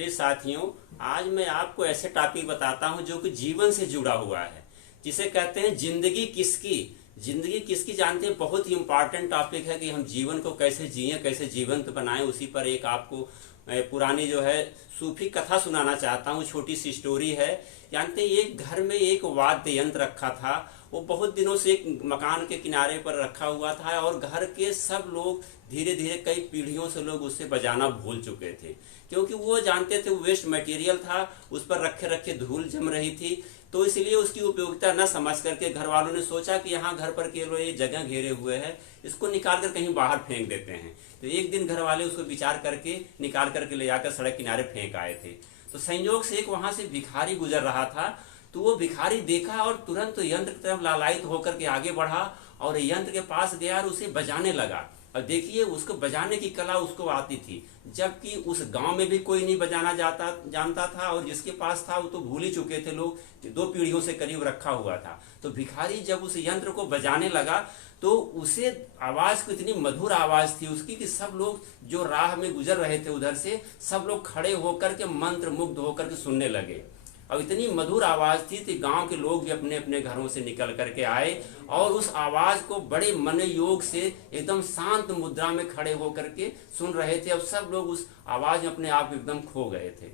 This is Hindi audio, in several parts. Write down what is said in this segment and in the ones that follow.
प्रिय साथियों, आज मैं आपको ऐसे टॉपिक बताता हूं जो कि जीवन से जुड़ा हुआ है, जिसे कहते हैं जिंदगी किसकी। जिंदगी किसकी जानते हैं, बहुत ही इंपॉर्टेंट टॉपिक है कि हम जीवन को कैसे जिए, कैसे जीवंत बनाएं। उसी पर एक आपको पुरानी जो है सूफी कथा सुनाना चाहता हूँ। छोटी सी स्टोरी है। जानते हैं, एक घर में एक वाद्य यंत्र रखा था। वो बहुत दिनों से एक मकान के किनारे पर रखा हुआ था और घर के सब लोग धीरे धीरे कई पीढ़ियों से लोग उससे बजाना भूल चुके थे, क्योंकि वो जानते थे वो वेस्ट मटेरियल था, उस पर रखे रखे धूल जम रही थी। तो इसलिए उसकी उपयोगिता न समझ करके घर वालों ने सोचा कि यहाँ घर पर केवल ये जगह घेरे हुए है, इसको निकाल कर कहीं बाहर फेंक देते हैं। तो एक दिन घर वाले उसको विचार करके निकाल करके ले जाकर सड़क किनारे फेंक आए थे। तो संयोग से एक वहां से भिखारी गुजर रहा था। तो वो भिखारी देखा और तुरंत यंत्र की तरफ लालायित होकर के आगे बढ़ा और यंत्र के पास गया और उसे बजाने लगा। और देखिए, उसको बजाने की कला उसको आती थी, जबकि उस गांव में भी कोई नहीं बजाना जानता था, और जिसके पास था वो तो भूल ही चुके थे लोग, 2 पीढ़ियों से करीब रखा हुआ था। तो भिखारी जब उस यंत्र को बजाने लगा तो उसे आवाज को, इतनी मधुर आवाज थी उसकी कि सब लोग जो राह में गुजर रहे थे उधर से, सब लोग खड़े होकर के मंत्र मुग्ध होकर के सुनने लगे। और इतनी मधुर आवाज थी कि गांव के लोग भी अपने अपने घरों से निकल करके आए और उस आवाज को बड़े मन योग से एकदम शांत मुद्रा में खड़े होकर के सुन रहे थे। और सब लोग उस आवाज में अपने आप एकदम खो गए थे।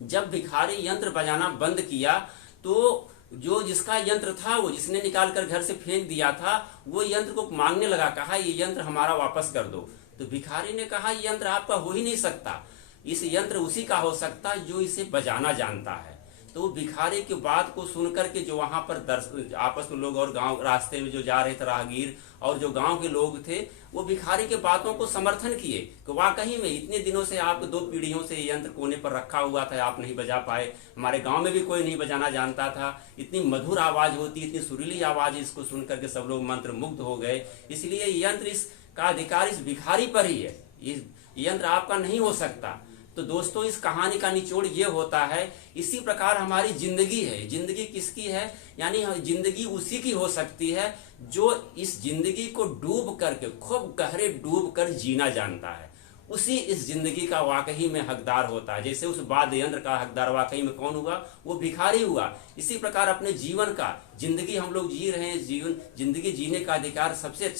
जब भिखारी यंत्र बजाना बंद किया तो जो जिसका यंत्र था, वो जिसने निकाल कर घर से फेंक दिया था, वो यंत्र को मांगने लगा, कहा ये यंत्र हमारा वापस कर दो। तो भिखारी ने कहा ये यंत्र आपका हो ही नहीं सकता, इस यंत्र उसी का हो सकता जो इसे बजाना जानता है। तो भिखारी की बात को सुनकर के जो वहां पर आपस में लोग और गांव रास्ते में जो जा रहे थे राहगीर और जो गांव के लोग थे, वो भिखारी के बातों को समर्थन किए कि वाकई में इतने दिनों से आप 2 पीढ़ियों से यंत्र कोने पर रखा हुआ था, आप नहीं बजा पाए। हमारे गांव में भी कोई नहीं बजाना जानता था। इतनी मधुर आवाज होती, इतनी सुरीली आवाज, इसको सुनकर के सब लोग मंत्र मुग्ध हो गए। इसलिए यंत्र इसका अधिकार इस भिखारी पर ही है, ये यंत्र आपका नहीं हो सकता। तो दोस्तों, इस कहानी का निचोड़ ये होता है, इसी प्रकार हमारी जिंदगी है। जिंदगी किसकी है, यानी जिंदगी उसी की हो सकती है जो इस जिंदगी को डूब करके, खूब गहरे डूब कर जीना जानता है। उसी इस जिंदगी का वाकई में हकदार होता है। जैसे उस वाद्य यंत्र का हकदार वाकई में कौन हुआ, वो भिखारी हुआ। इसी प्रकार अपने जीवन का, जिंदगी हम लोग जी रहे हैं, जिंदगी जीने का अधिकार, सबसे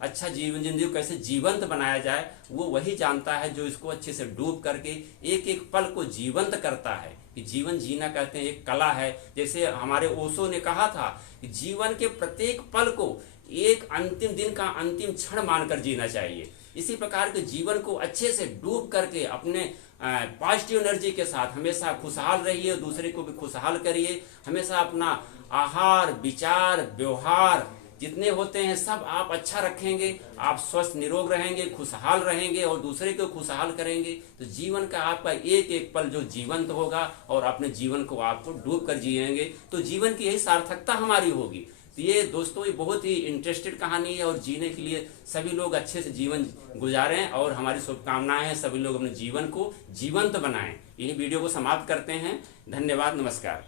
अच्छा जीवन, जिंदगी को कैसे जीवंत बनाया जाए, वो वही जानता है जो इसको अच्छे से डूब करके एक एक पल को जीवंत करता है। कि जीवन जीना कहते हैं एक कला है। जैसे हमारे ओशो ने कहा था कि जीवन के प्रत्येक पल को एक अंतिम दिन का अंतिम क्षण मानकर जीना चाहिए। इसी प्रकार के जीवन को अच्छे से डूब करके अपने पॉजिटिव एनर्जी के साथ हमेशा खुशहाल रहिए, दूसरे को भी खुशहाल करिए। हमेशा अपना आहार, विचार, व्यवहार जितने होते हैं सब आप अच्छा रखेंगे, आप स्वस्थ निरोग रहेंगे, खुशहाल रहेंगे और दूसरे को खुशहाल करेंगे। तो जीवन का आपका एक एक पल जो जीवंत होगा और अपने जीवन को आपको डूब कर जिएंगे, तो जीवन की यही सार्थकता हमारी होगी। तो ये दोस्तों, ये बहुत ही इंटरेस्टेड कहानी है और जीने के लिए सभी लोग अच्छे से जीवन गुजारें और हमारी शुभकामनाएं हैं सभी लोग अपने जीवन को जीवंत बनाएं। इन्हीं वीडियो को समाप्त करते हैं। धन्यवाद, नमस्कार।